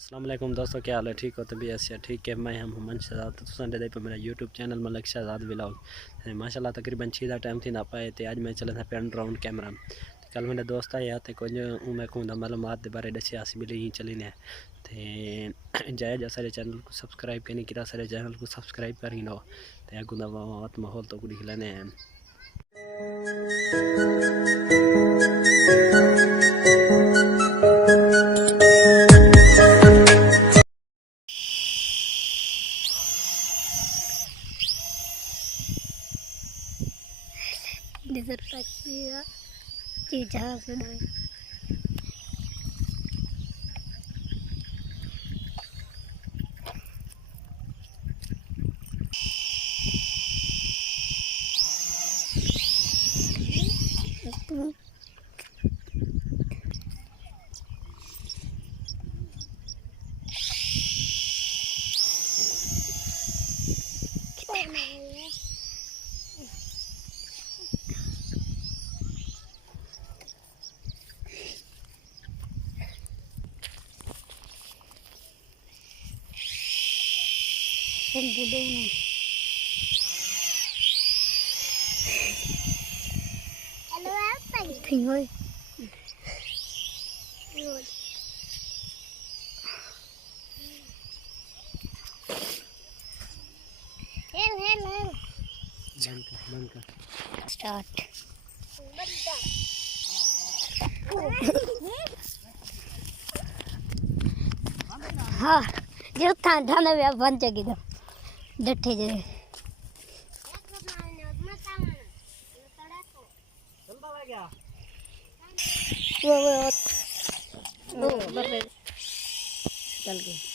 अस्सलाम वालेकुम दोस्तों, क्या हाल है? ठीक हो? तबीयत से ठीक है। मैं हम मोहम्मद शहजाद तो संडे दे पर मेरा YouTube channel Malik Shahzad vlog माशाल्लाह तकरीबन 6 टाइम थी ना पाए थे। आज मैं चले था पेन राउंड कैमरा कल मेरे दोस्त आए थे कुछ मैं कहूँ मालूमात के बारे दसिया मिले ही चली ने ते जायज सारे चैनल को सब्सक्राइब करने की सारे चैनल को सब्सक्राइब करी नो ते अगुंदा माहौल तो कुछ खिलाने हैं। स्टार्ट हाँ जो था ना वे बन चुकी तो डट्ठे जे वो चल गए।